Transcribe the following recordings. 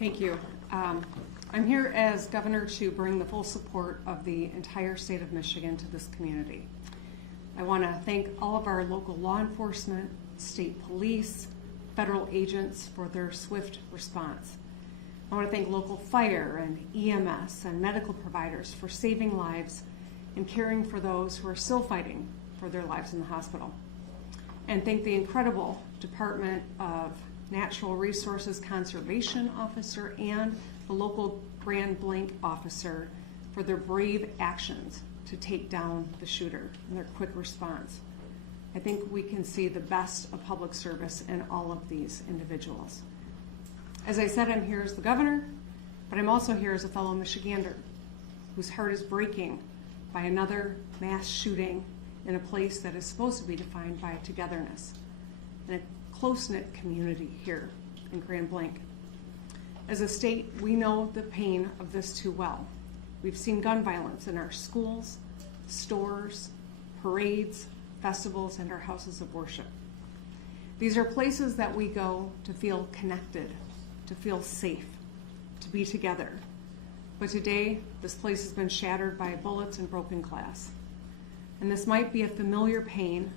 Thank you. I'm here as governor to bring the full support of the entire state of Michigan to this community. I want to thank all of our local law enforcement, state police, federal agents for their swift response. I want to thank local fire and EMS and medical providers for saving lives and caring for those who are still fighting for their lives in the hospital. And thank the incredible Department of Natural Resources Conservation Officer and the local Grand Blanc officer for their brave actions to take down the shooter and their quick response. I think we can see the best of public service in all of these individuals. As I said, I'm here as the governor, but I'm also here as a fellow Michigander whose heart is breaking by another mass shooting in a place that is supposed to be defined by togetherness and a close-knit community here in Grand Blanc. As a state, we know the pain of this too well. We've seen gun violence in our schools, stores, parades, festivals, and our houses of worship. These are places that we go to feel connected, to feel safe, to be together. But today, this place has been shattered by bullets and broken glass. And this might be a familiar pain,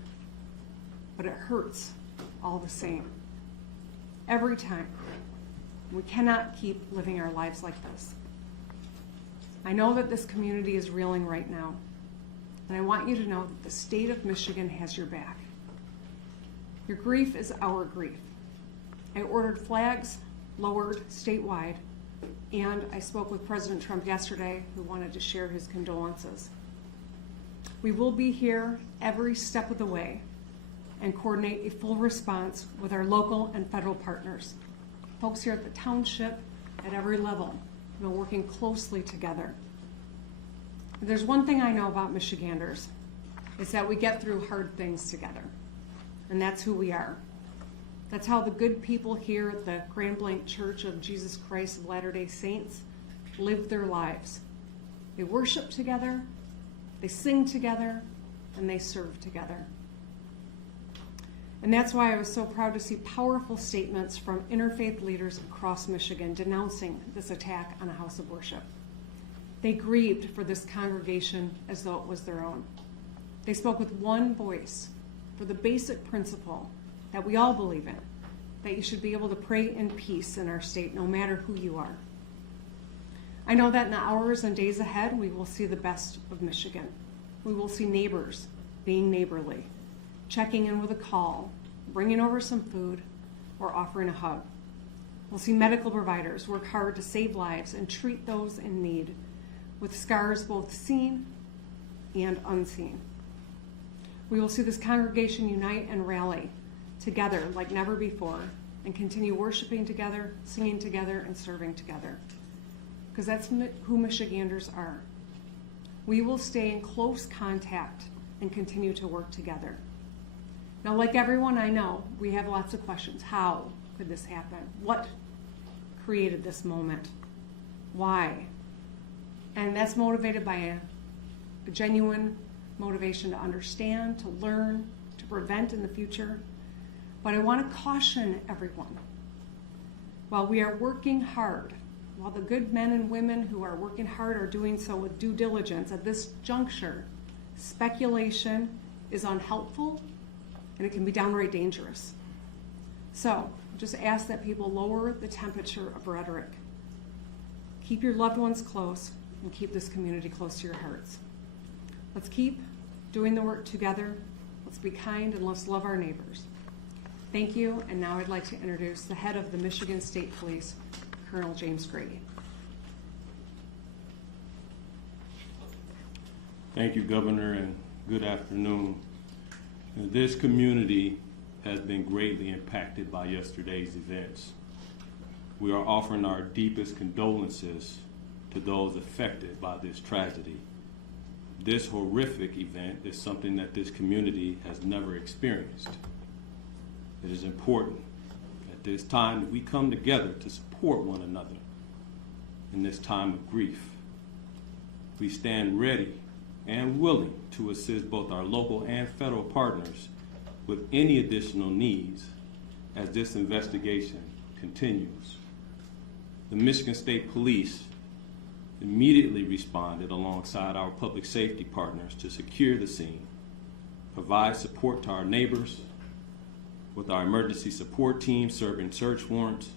but it hurts all the same. Every time. We cannot keep living our lives like this. I know that this community is reeling right now, and I want you to know that the state of Michigan has your back. Your grief is our grief. I ordered flags lowered statewide, and I spoke with President Trump yesterday, who wanted to share his condolences. We will be here every step of the way and coordinate a full response with our local and federal partners. Folks here at the township, at every level, we're working closely together. If there's one thing I know about Michiganders, it's that we get through hard things together, and that's who we are. That's how the good people here at the Grand Blanc Church of Jesus Christ of Latter-day Saints live their lives. They worship together, they sing together, and they serve together. And that's why I was so proud to see powerful statements from interfaith leaders across Michigan denouncing this attack on a house of worship. They grieved for this congregation as though it was their own. They spoke with one voice for the basic principle that we all believe in, that you should be able to pray in peace in our state no matter who you are. I know that in the hours and days ahead, we will see the best of Michigan. We will see neighbors being neighborly, checking in with a call, bringing over some food, or offering a hug. We'll see medical providers work hard to save lives and treat those in need, with scars both seen and unseen. We will see this congregation unite and rally together like never before and continue worshiping together, singing together, and serving together. Because that's who Michiganders are. We will stay in close contact and continue to work together. Now, like everyone I know, we have lots of questions. How could this happen? What created this moment? Why? And that's motivated by a genuine motivation to understand, to learn, to prevent in the future. But I want to caution everyone. While we are working hard, while the good men and women who are working hard are doing so with due diligence at this juncture, speculation is unhelpful and it can be downright dangerous. So just ask that people lower the temperature of rhetoric. Keep your loved ones close and keep this community close to your hearts. Let's keep doing the work together. Let's be kind and let's love our neighbors. Thank you, and now I'd like to introduce the head of the Michigan State Police, Colonel James Grady. Thank you, Governor, and good afternoon. This community has been greatly impacted by yesterday's events. We are offering our deepest condolences to those affected by this tragedy. This horrific event is something that this community has never experienced. It is important at this time that we come together to support one another in this time of grief. We stand ready and willing to assist both our local and federal partners with any additional needs as this investigation continues. The Michigan State Police immediately responded alongside our public safety partners to secure the scene, provide support to our neighbors, with our emergency support team serving search warrants,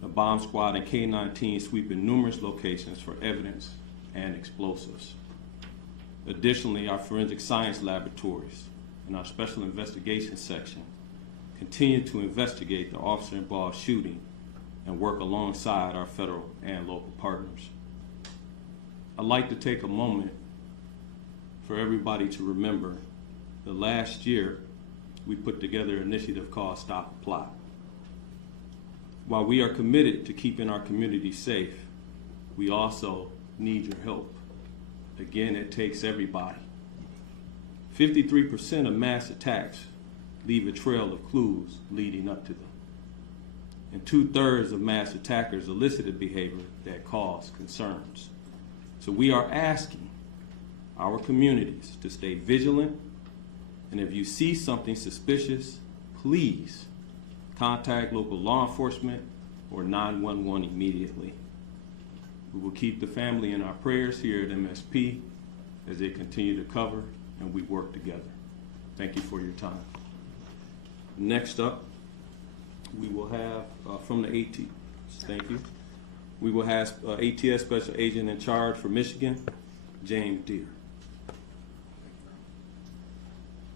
the bomb squad and K-9 team sweeping numerous locations for evidence and explosives. Additionally, our forensic science laboratories and our special investigation section continue to investigate the officer-involved shooting and work alongside our federal and local partners. I'd like to take a moment for everybody to remember that last year we put together an initiative called Stop the Plot. While we are committed to keeping our community safe, we also need your help. Again, it takes everybody. 53% of mass attacks leave a trail of clues leading up to them. And 2/3 of mass attackers elicited behavior that caused concerns. So we are asking our communities to stay vigilant, and if you see something suspicious, please contact local law enforcement or 911 immediately. We will keep the family in our prayers here at MSP as they continue to cover and we work together. Thank you for your time. Next up, we will have from the AT. Thank you. We will have ATS Special Agent in Charge for Michigan, James Deere.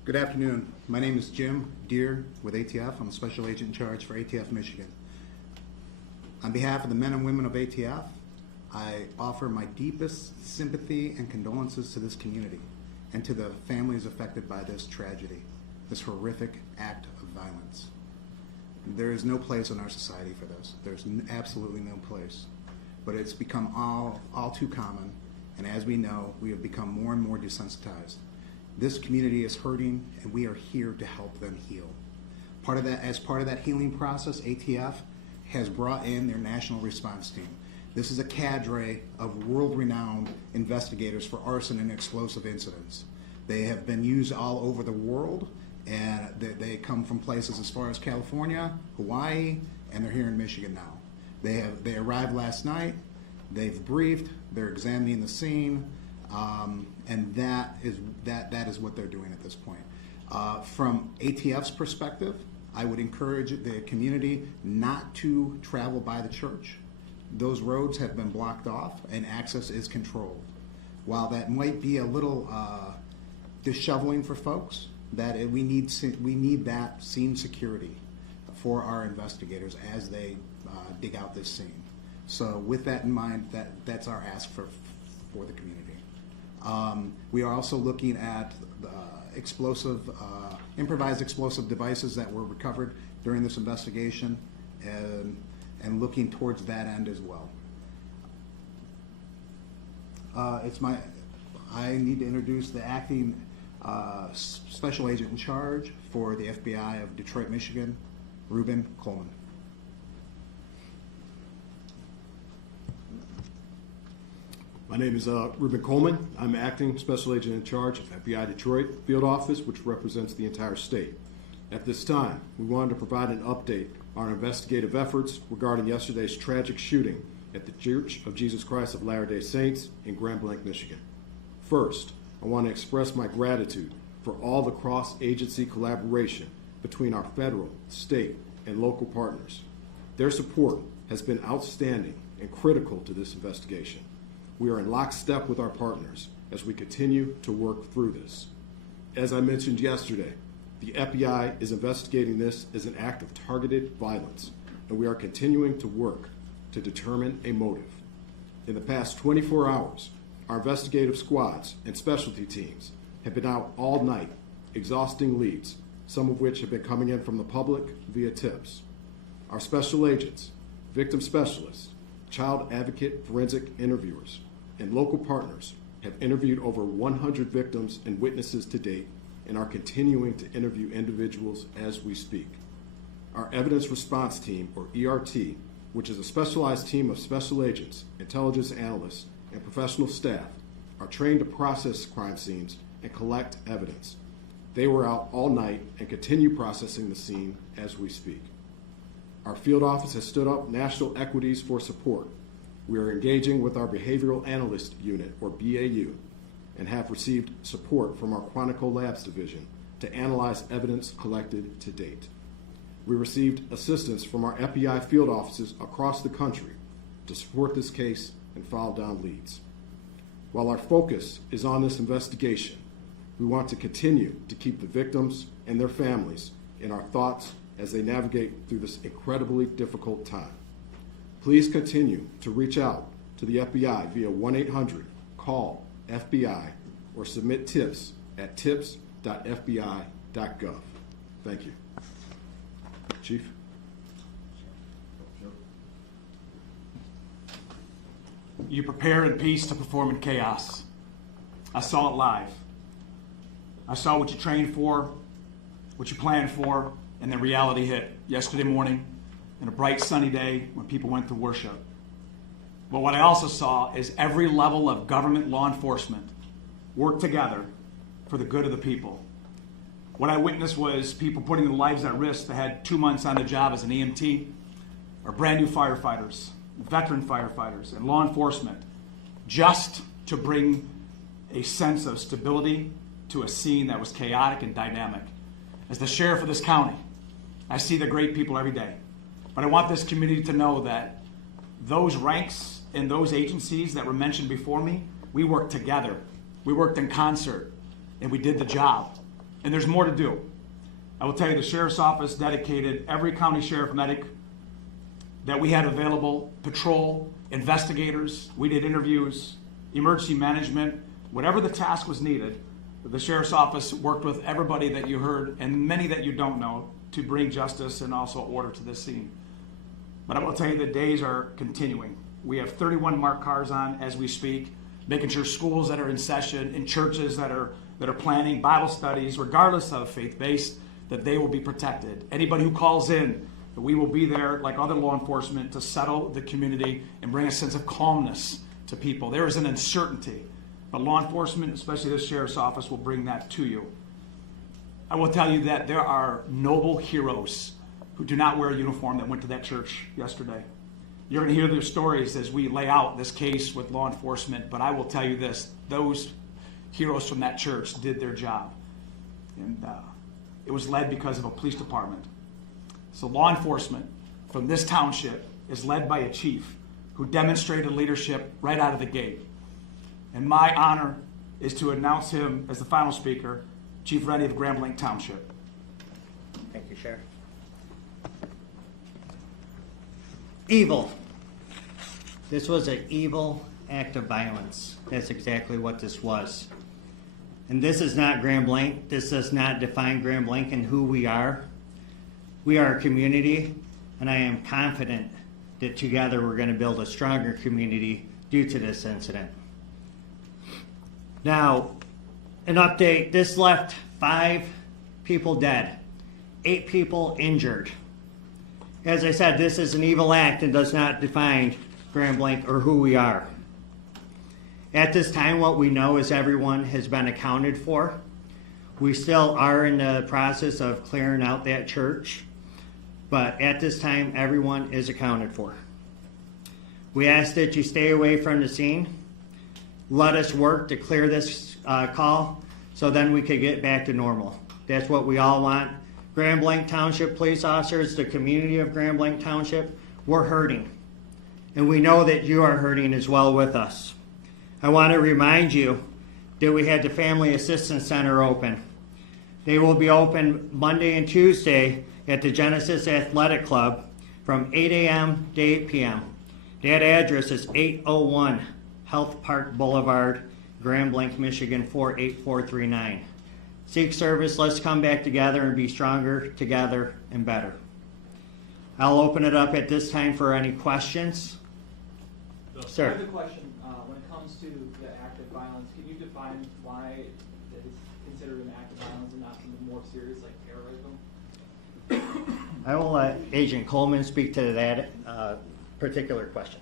Good afternoon. My name is Jim Deere with ATF. I'm a Special Agent in Charge for ATF Michigan. On behalf of the men and women of ATF, I offer my deepest sympathy and condolences to this community and to the families affected by this tragedy, this horrific act of violence. There is no place in our society for this. There's absolutely no place. But it's become all too common, and as we know, we have become more and more desensitized. This community is hurting, and we are here to help them heal. As part of that healing process, ATF has brought in their national response team. This is a cadre of world-renowned investigators for arson and explosive incidents. They have been used all over the world, and they come from places as far as California, Hawaii, and they're here in Michigan now. They arrived last night. They've briefed. They're examining the scene. And that is what they're doing at this point. From ATF's perspective, I would encourage the community not to travel by the church. Those roads have been blocked off and access is controlled. While that might be a little disheveling for folks, we need that scene security for our investigators as they dig out this scene. So with that in mind, that's our ask for the community. We are also looking at improvised explosive devices that were recovered during this investigation and looking towards that end as well. I need to introduce the acting Special Agent in Charge for the FBI of Detroit, Michigan, Reuben Coleman. My name is Reuben Coleman. I'm acting Special Agent in Charge of FBI Detroit Field Office, which represents the entire state. At this time, we wanted to provide an update on our investigative efforts regarding yesterday's tragic shooting at the Church of Jesus Christ of Latter-day Saints in Grand Blanc, Michigan. First, I want to express my gratitude for all the cross-agency collaboration between our federal, state, and local partners. Their support has been outstanding and critical to this investigation. We are in lockstep with our partners as we continue to work through this. As I mentioned yesterday, the FBI is investigating this as an act of targeted violence, and we are continuing to work to determine a motive. In the past 24 hours, our investigative squads and specialty teams have been out all night, exhausting leads, some of which have been coming in from the public via tips. Our special agents, victim specialists, child advocate forensic interviewers, and local partners have interviewed over 100 victims and witnesses to date and are continuing to interview individuals as we speak. Our Evidence Response Team, or ERT, which is a specialized team of special agents, intelligence analysts, and professional staff, are trained to process crime scenes and collect evidence. They were out all night and continue processing the scene as we speak. Our field office has stood up national equities for support. We are engaging with our Behavioral Analyst Unit, or BAU, and have received support from our Quantico Labs Division to analyze evidence collected to date. We received assistance from our FBI field offices across the country to support this case and follow down leads. While our focus is on this investigation, we want to continue to keep the victims and their families in our thoughts as they navigate through this incredibly difficult time. Please continue to reach out to the FBI via 1-800-CALL-FBI or submit tips at tips.fbi.gov. Thank you. Chief? You prepare in peace to perform in chaos. I saw it live. I saw what you trained for, what you planned for, and then reality hit yesterday morning in a bright sunny day when people went to worship. But what I also saw is every level of government law enforcement work together for the good of the people. What I witnessed was people putting their lives at risk that had 2 months on the job as an EMT, or brand new firefighters, veteran firefighters, and law enforcement, just to bring a sense of stability to a scene that was chaotic and dynamic. As the sheriff of this county, I see the great people every day. But I want this community to know that those ranks and those agencies that were mentioned before me, we worked together. We worked in concert, and we did the job. And there's more to do. I will tell you, the sheriff's office dedicated every county sheriff medic that we had available, patrol, investigators, we did interviews, emergency management, whatever the task was needed. The sheriff's office worked with everybody that you heard and many that you don't know to bring justice and also order to this scene. But I will tell you, the days are continuing. We have 31 marked cars on as we speak, making sure schools that are in session, in churches that are planning Bible studies, regardless of faith-based, that they will be protected. Anybody who calls in, we will be there like other law enforcement to settle the community and bring a sense of calmness to people. There is an uncertainty, but law enforcement, especially this sheriff's office, will bring that to you. I will tell you that there are noble heroes who do not wear a uniform that went to that church yesterday. You're going to hear their stories as we lay out this case with law enforcement, but I will tell you this, those heroes from that church did their job. And it was led because of a police department. So law enforcement from this township is led by a chief who demonstrated leadership right out of the gate. And my honor is to announce him as the final speaker, Chief Rennie of Grand Blanc Township. Thank you, Sheriff. Evil. This was an evil act of violence. That's exactly what this was. And this is not Grand Blanc. This does not define Grand Blanc and who we are. We are a community, and I am confident that together we're going to build a stronger community due to this incident. Now, an update. This left 5 people dead, 8 people injured. As I said, this is an evil act and does not define Grand Blanc or who we are. At this time, what we know is everyone has been accounted for. We still are in the process of clearing out that church, but at this time, everyone is accounted for. We ask that you stay away from the scene. Let us work to clear this call so then we could get back to normal. That's what we all want. Grand Blanc Township police officers, the community of Grand Blanc Township, we're hurting. And we know that you are hurting as well with us. I want to remind you that we had the Family Assistance Center open. They will be open Monday and Tuesday at the Genesis Athletic Club from 8 a.m. to 8 p.m. That address is 801 Health Park Boulevard, Grand Blanc, Michigan 48439. Seek service, let's come back together and be stronger together and better. I'll open it up at this time for any questions. Sir. I have a question. When it comes to the act of violence, can you define why it is considered an act of violence and not something more serious like terrorism? I will let Agent Coleman speak to that particular question.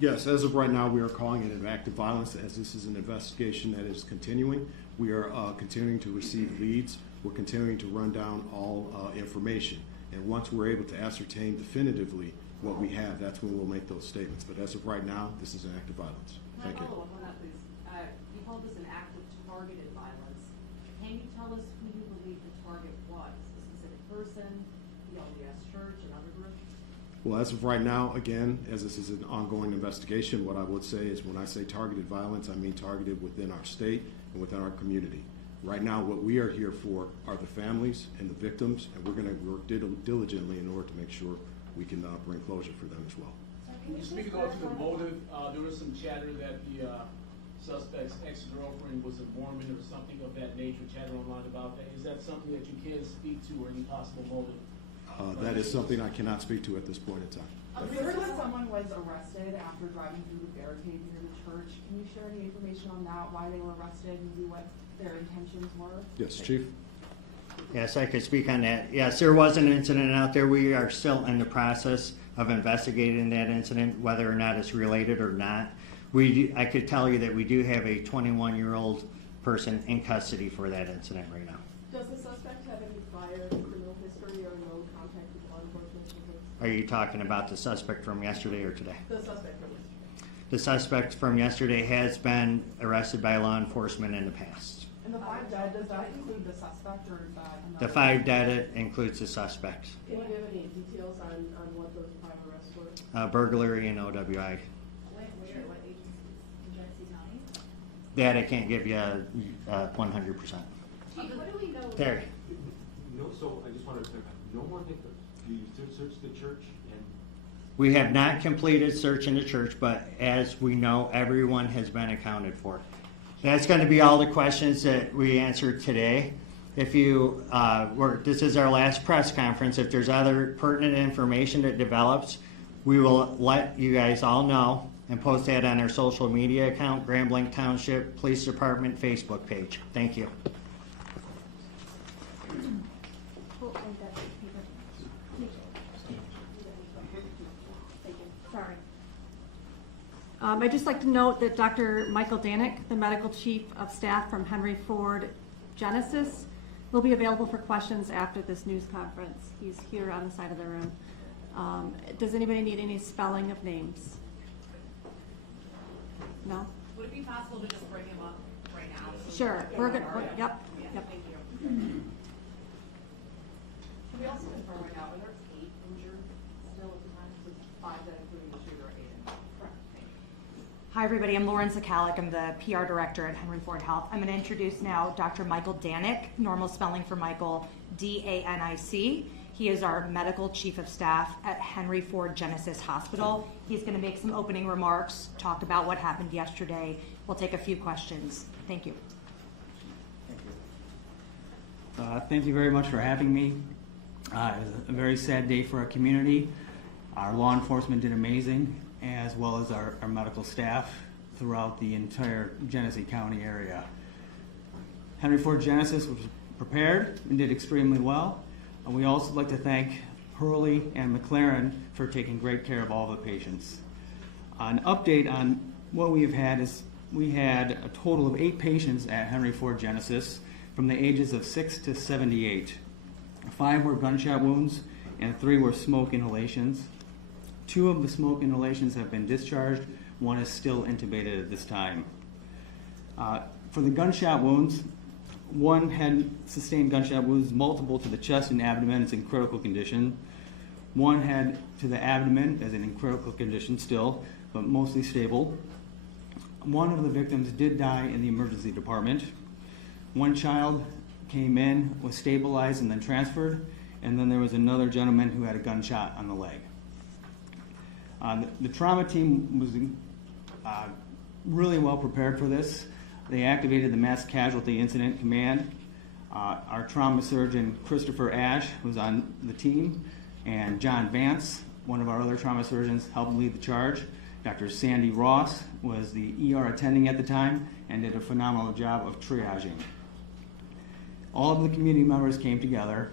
Yes, as of right now, we are calling it an act of violence as this is an investigation that is continuing. We are continuing to receive leads. We're continuing to run down all information. And once we're able to ascertain definitively what we have, that's when we'll make those statements. But as of right now, this is an act of violence. Thank Can I you. follow up on that, please? You called this an act of targeted violence. Can you tell us who you believe the target was? A specific person, the LDS Church, another group? Well, as of right now, again, as this is an ongoing investigation, what I would say is when I say targeted violence, I mean targeted within our state and within our community. Right now, what we are here for are the families and the victims, and we're going to work diligently in order to make sure we can bring closure for them as well. Can you speak about the motive? There was some chatter that the suspect's ex-girlfriend was a Mormon or something of that nature, chatter online about that. Is that something that you can speak to, or any possible motive? That is something I cannot speak to at this point in time. We heard that someone was arrested after driving through the barricade near the church. Can you share any information on that, why they were arrested, maybe what their intentions were? Yes, Chief? Yes, I could speak on that. Yes, there was an incident out there. We are still in the process of investigating that incident, whether or not it's related or not. I could tell you that we do have a 21-year-old person in custody for that incident right now. Does the suspect have any prior criminal history or no contact with law enforcement? Are you talking about the suspect from yesterday or today? The suspect from yesterday. The suspect from yesterday has been arrested by law enforcement in the past. And the 5 dead, does that include the suspect or is that another? The 5 dead includes the suspect. Can you give any details on what those prior arrests were? Burglary and OWI. What agencies? Agency County? That I can't give you 100%. Chief, what do we know? Terry. No, so I just wanted to clarify, no more victims. You searched the church and We have not completed search in the church, but as we know, everyone has been accounted for. That's going to be all the questions that we answered today. If you, this is our last press conference. If there's other pertinent information that develops, we will let you guys all know and post that on our social media account, Grand Blanc Township Police Department Facebook page. Thank you. Sorry. I'd just like to note that Dr. Michael Danick, the Medical Chief of Staff from Henry Ford Genesis, will be available for questions after this news conference. He's here on the side of the room. Does anybody need any spelling of names? No? Would it be possible to just bring him up right now? Sure. We're good. Yep. Yep. Thank you. Can we also confirm right now, were there 8 injured still at the time? So 5 that including the shooter, 8 injured? Correct. Thank you. Hi, everybody. I'm Lauren Zakalik. I'm the PR director at Henry Ford Health. I'm going to introduce now Dr. Michael Danick, normal spelling for Michael, D-A-N-I-C. He is our medical chief of staff at Henry Ford Genesis Hospital. He's going to make some opening remarks, talk about what happened yesterday. We'll take a few questions. Thank you. Thank you very much for having me. It was a very sad day for our community. Our law enforcement did amazing, as well as our medical staff throughout the entire Genesee County area. Henry Ford Genesis was prepared and did extremely well. And we also like to thank Hurley and McLaren for taking great care of all the patients. An update on what we have had is we had a total of 8 patients at Henry Ford Genesis from the ages of 6 to 78. 5 were gunshot wounds and 3 were smoke inhalations. 2 of the smoke inhalations have been discharged. 1 is still intubated at this time. For the gunshot wounds, 1 had sustained gunshot wounds, multiple to the chest and abdomen, it's in critical condition. 1 had to the abdomen, as in critical condition still, but mostly stable. 1 of the victims did die in the emergency department. 1 child came in, was stabilized and then transferred, and then there was another gentleman who had a gunshot on the leg. The trauma team was really well prepared for this. They activated the Mass Casualty Incident Command. Our trauma surgeon, Christopher Ash, was on the team, and John Vance, one of our other trauma surgeons, helped lead the charge. Dr. Sandy Ross was the ER attending at the time and did a phenomenal job of triaging. All of the community members came together.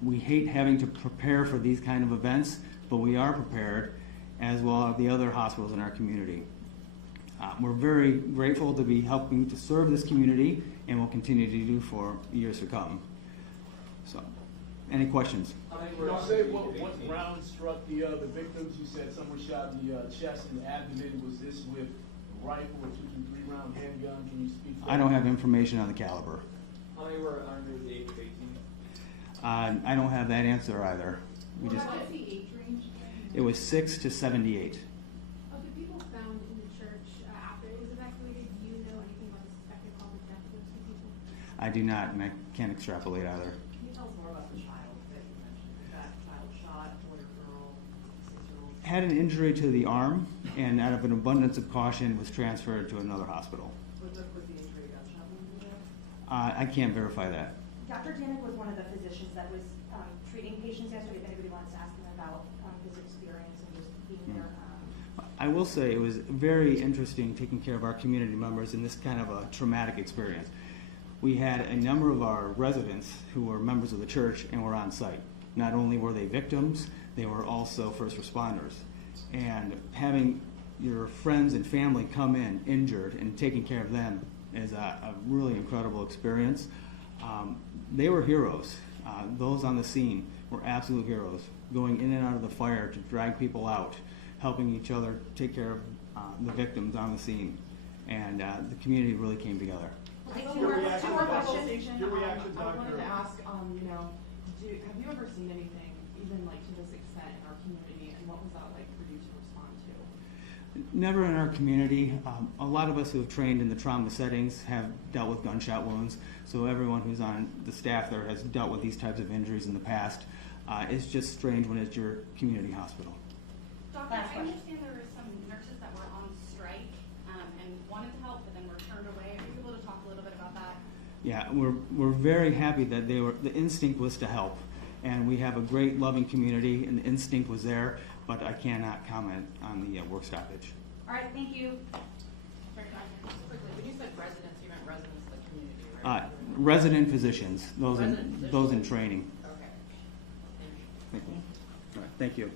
We hate having to prepare for these kind of events, but we are prepared, as well as the other hospitals in our community. We're very grateful to be helping to serve this community and will continue to do for years to come. So, Any questions? Can you say what round struck the victims? You said some were shot in the chest and abdomen. Was this with a rifle or 223 round handgun? Can you speak to that? I don't have information on the caliber. How many were under the age of 18? I don't have that answer either. What was the age range? It was 6 to 78. Of the people found in the church after it was evacuated, do you know anything about the suspected cause of death of those two people? I do not, and I can't extrapolate either. Can you tell us more about the child that you mentioned? Was that child shot, boy or girl, 6-year-old? Had an injury to the arm, and out of an abundance of caution, was transferred to another hospital. Was the injury a gunshot wound? I can't verify that. Dr. Danek was one of the physicians that was treating patients yesterday. If anybody wants to ask him about his experience and just being there. I will say it was very interesting taking care of our community members in this kind of a traumatic experience. We had a number of our residents who were members of the church and were on site. Not only were they victims, they were also first responders. And having your friends and family come in injured and taking care of them is a really incredible experience. They were heroes. Those on the scene were absolute heroes, going in and out of the fire to drag people out, helping each other take care of the victims on the scene. And the community really came together. Two more questions. I wanted to ask, you know, have you ever seen anything even like to this extent in our community, and what was that like for you to respond to? Never in our community. A lot of us who have trained in the trauma settings have dealt with gunshot wounds, so everyone who's on the staff there has dealt with these types of injuries in the past. It's just strange when it's your community hospital. Doctor, I understand there were some nurses that were on strike and wanted to help, but then were turned away. Are you able to talk a little bit about that? Yeah, we're very happy that the instinct was to help, and we have a great loving community, and the instinct was there, but I cannot comment on the work stoppage. All right, thank you. Just quickly, when you said residents, you meant residents of the community, right? Resident physicians, those Resident in those in training. Okay. Thank you. All right, thank you.